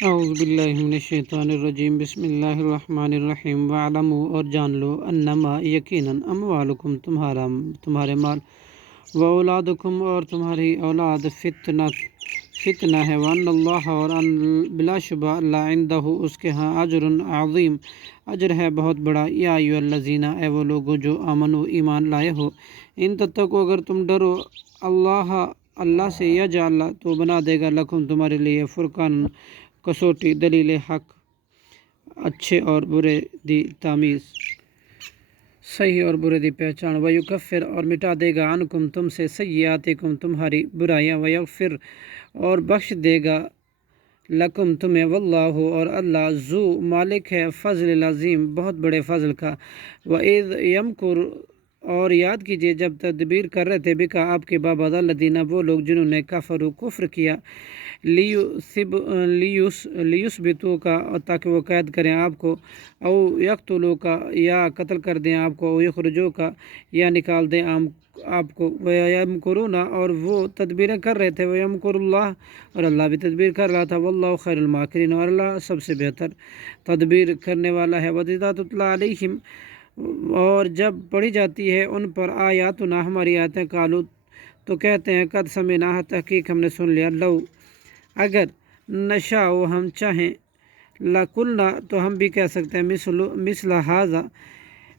اعوذ باللہ من الشیطان الرجیم بسم اللہ الرحمن الرحیم وَاعْلَمُوا اور جان لو انما یقیناً اموالکم تمہارے مال و اولادکم اور تمہاری اولاد فتنہ ہے وان اللہ اور بلا شبہ اللہ عندہ اس کے ہاں اجر عظیم اجر ہے بہت بڑا یا ایھا الذین اے وہ لوگو جو آمنو ایمان لائے ہو ان تتقوا اگر تم ڈرو اللہ سے یجعل تو بنا دے گا لکم تمہارے لیے فرقان کسوٹی دلیل حق اچھے اور برے دی تمیز صحیح اور برے دی پہچان ویکفر اور مٹا دے گا عنکم تم سے سیئاتکم تمہاری برائیاں ویغفر اور بخش دے گا لکم تمہیں واللہ اور اللہ ذو مالک ہے فضل العظیم بہت بڑے فضل کا وَإِذْ يَمْكُرُ اور یاد کیجئے جب تدبیر کر رہے تھے بکا آپ کے بابا الذین وہ لوگ جنہوں نے کفر کیا لیثبتو کا تاکہ وہ قید کریں آپ کو او یقتلو کا یا قتل کر دیں آپ کو او یخرجو کا یا نکال دیں آپ کو وَيَمْكُرُونَ اور وہ تدبیریں کر رہے تھے وَيَمْكُرُ اللَّهُ اور اللہ بھی تدبیر کر رہا تھا واللہ خیر الماکرین اور اللہ سب سے بہتر تدبیر کرنے والا ہے وَإِذَا تُتْلَىٰ عَلَيْهِمْ اور جب پڑھی جاتی ہے ان پر آیاتنا ہماری آیتیں قالوا تو کہتے ہیں قد سمعنا تحقیق ہم نے سن لیا لو اگر نشاء ہم چاہیں لقلنا تو ہم بھی کہہ سکتے ہیں مثل ھذا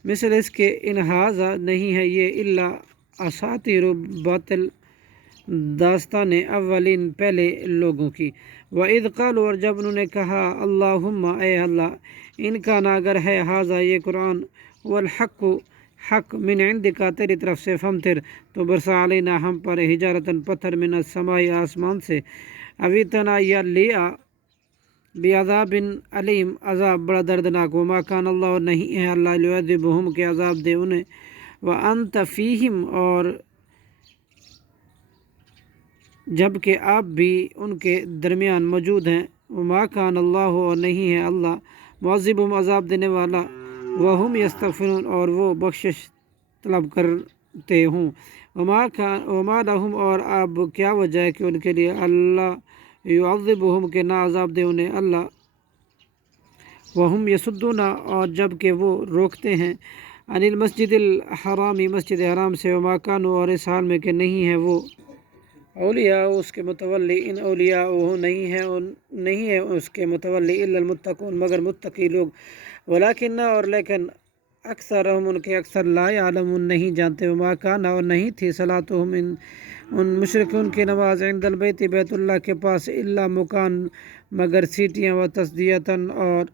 مثل اس کے ان ھذا نہیں ہے یہ الا اساطیر باطل داستان اولین پہلے لوگوں کی وَإِذْ قالوا اور جب انہوں نے کہا اللہم اے اللہ ان کا نہ اگر ہے ھذا یہ قرآن والحق حق من عندک تیری طرف سے فمطر تو برسا علینا ہم پر حجارتاً پتھر من السماء آسمان سے اویتنا یا لیا بعذاب علیم عذاب بڑا دردناک وما کان اللہ اور نہیں ہے اللہ لیعذبہم کے عذاب دے انہیں وانت فیہم اور جب کہ آپ بھی ان کے درمیان موجود ہیں وما کان اللہ اور نہیں ہے اللہ معذبہم عذاب دینے والا وہم یستغفرون اور وہ بخشش طلب کرتے ہوں وما لہم اور اب کیا وجہ ہے کہ ان کے لیے اللہ یعذبہم کے نہ عذاب دے انہیں اللہ وہم یصدون اور جب کہ وہ روکتے ہیں عن المسجد الحرامی مسجد حرام سے وما کانوا اور اس حال میں کہ نہیں ہے وہ اولیاء اس کے متولی ان اولیاء وہ نہیں ہے اس کے متولی الا المتقون مگر متقی لوگ ولیکن اور لیکن اکثرہم ان کے اکثر لا یعلمون نہیں جانتے وما کان اور نہیں تھی صلاتہم ان مشرکون کی نماز عند البیت بیت اللہ کے پاس الا مکان مگر سیٹیاں و تصدیتاً اور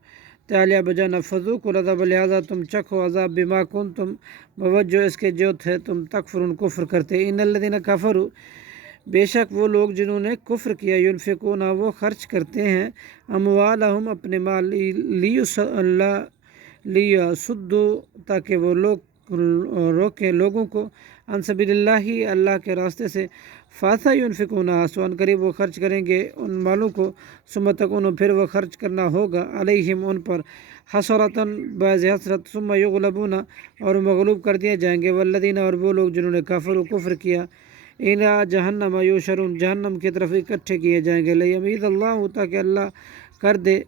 تعالیہ بجانا فذوقوا العذاب لہذا تم چکھو عذاب بما کنتم بوجہ اس کے جو تھے تم تکفرون کفر کرتے ان الذین کفروا بے شک وہ لوگ جنہوں نے کفر کیا ینفقون وہ خرچ کرتے ہیں اموالہم اپنے مال لیصدوا تاکہ وہ لوگ روکیں لوگوں کو عن سبیل اللہ کے راستے سے فَسَيُنْفِقُونَ سو ان قریب وہ خرچ کریں گے ان مالوں کو ثم تکون پھر وہ خرچ کرنا ہوگا علیہم ان پر حسرتاً باعث حسرت ثم یغلبون اور مغلوب کر دیے جائیں گے والذین اور وہ لوگ جنہوں نے کفر کیا الی جہنم یحشرون جہنم کی طرف اکٹھے کیے جائیں گے لیمیز اللہ تاکہ اللہ کر دے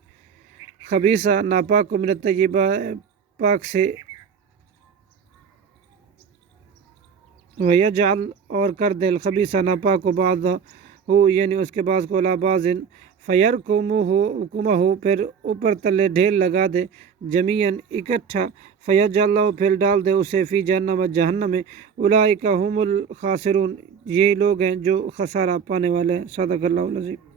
خبیثہ ناپاک کو من الطیبہ پاک سے ویجعل اور کر دے الخبیثہ ناپاک کو بعض ہو یعنی اس کے بعض کو لا بعض فیرکمہ پھر اوپر تلے ڈھیر لگا دے جمیعاً اکٹھا فیجعلہ پھر ڈال دے اسے فی جہنم میں اولئک ھم الخاسرون یہی لوگ ہیں جو خسارہ پانے والے ہیں صدق اللہ العظیم.